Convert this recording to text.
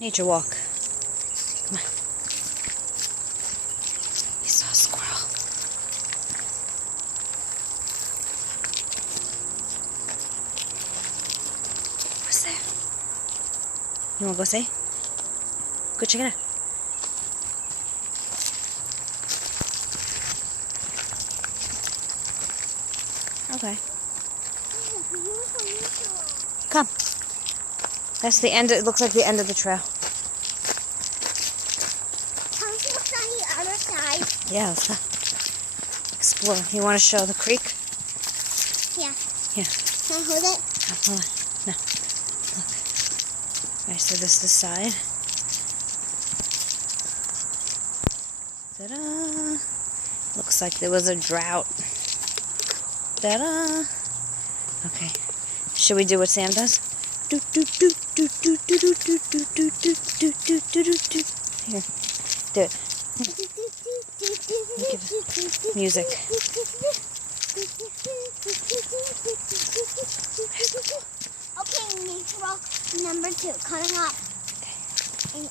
Nature walk. Come on. We saw a squirrel. What's there? You want to go see? Go check it out. Okay. Come. That's the end. It looks like the end of the trail. Can we look on the other side? Yeah, let's go. Explore. You want to show the creek? Yeah. Here. Can I hold it? Oh, hold on. No. Look. Alright, so this is the side. Ta-da! Looks like there was a drought. Ta-da! Okay. Should we do what Sam does? Do do do do do do do do do do do do do do do do. Here. Do it. Music. Okay, nature walk number 2. Coming up. And